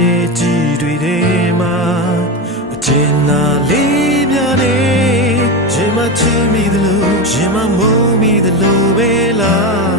ရဲ့ကြည်တွေထဲမှာအကျဉ်းနာလေးများနေရင်မချင်မိသလိုရင်မမုန်းမိသလိုပဲလား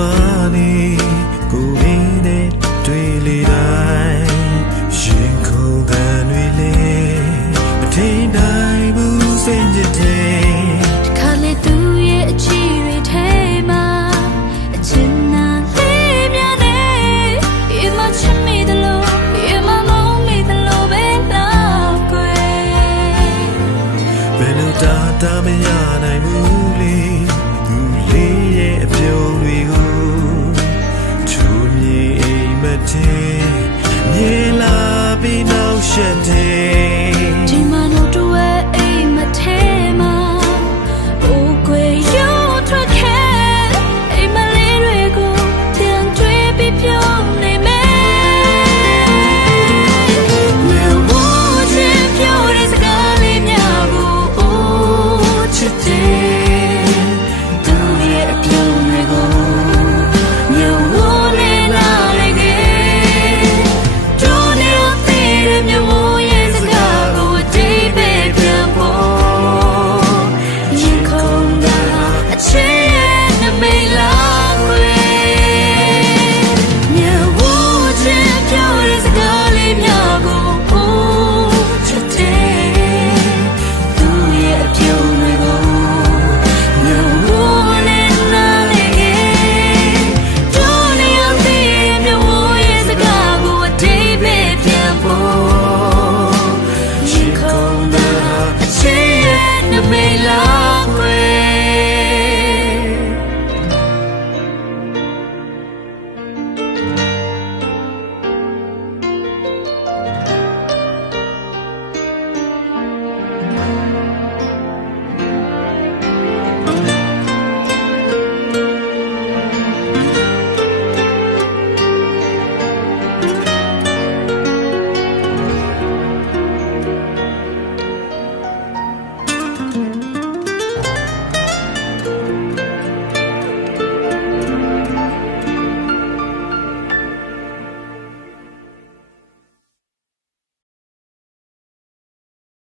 မာနေကိုရင်းနဲ့တွေ့လေတိုင်းရင်ခုန်တန်တွေလေမထိန်တိုင်းဘူးစင်ကြတဲ့ခါလေသူရဲ့အချီတွေထဲမှာအချင်းနာလေးများနေ It much me the love It my mom me the love and love ကိုဘယ်လိုတာတာမရနိုင်ဘူးလေ ti.